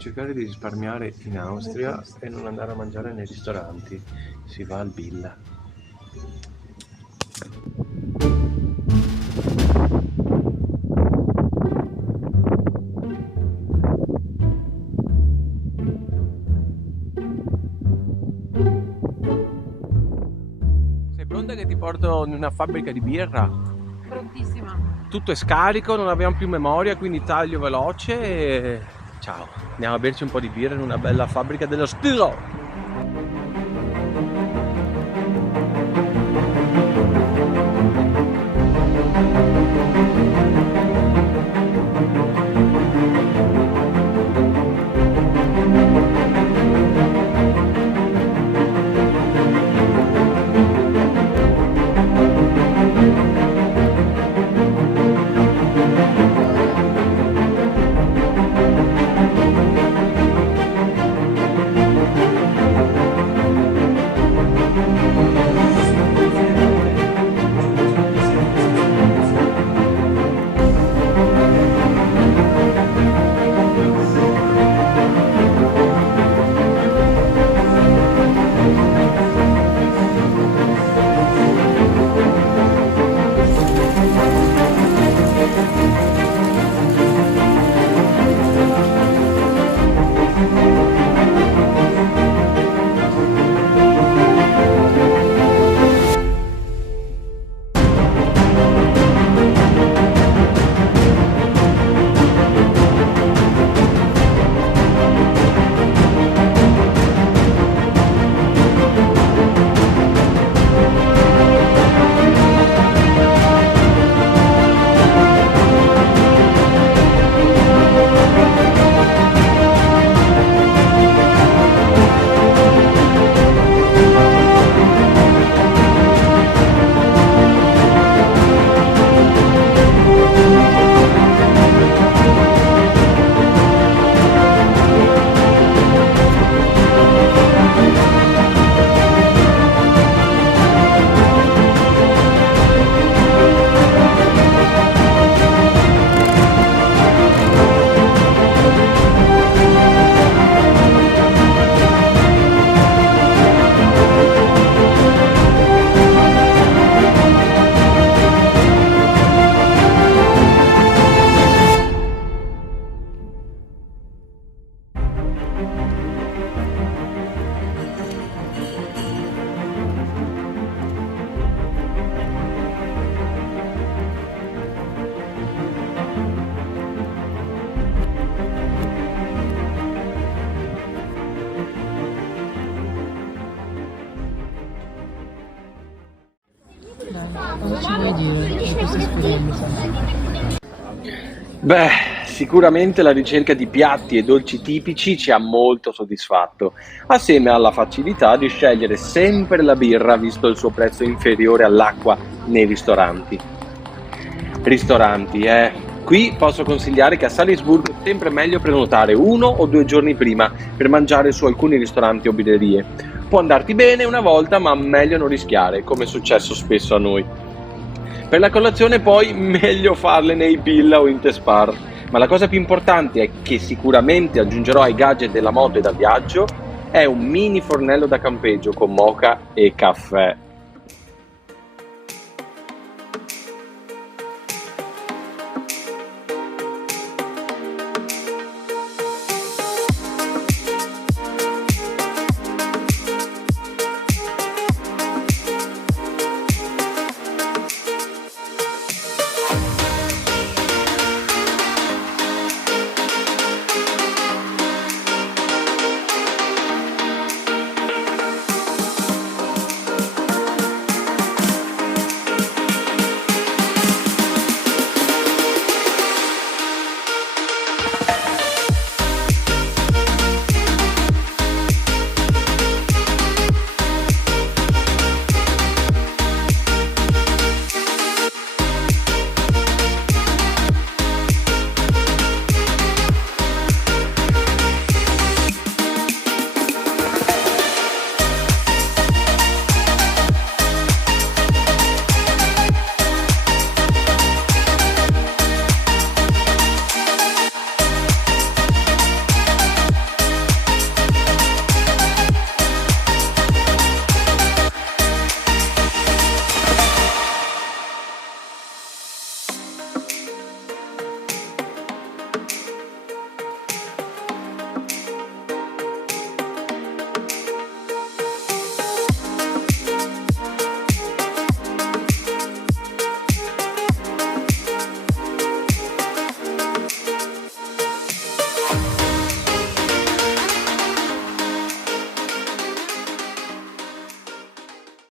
cercare di risparmiare in Austria e non andare a mangiare nei ristoranti. Si va al Billa. Sei pronta che ti porto in una fabbrica di birra? Prontissima. Tutto è scarico, non abbiamo più memoria, quindi taglio veloce e ciao, andiamo a berci un po' di birra in una bella fabbrica dello Stilo. Cosa ci vuoi dire di questa esperienza? Beh, sicuramente la ricerca di piatti e dolci tipici ci ha molto soddisfatto, assieme alla facilità di scegliere sempre la birra visto il suo prezzo inferiore all'acqua nei ristoranti. Qui posso consigliare che a Salisburgo è sempre meglio prenotare 1 o 2 giorni prima per mangiare su alcuni ristoranti o birrerie. Può andarti bene una volta, ma meglio non rischiare, come è successo spesso a noi. Per la colazione poi meglio farle nei Billa o in Tespar, ma la cosa più importante è che sicuramente aggiungerò ai gadget della moto e da viaggio è un mini fornello da campeggio con moka e caffè.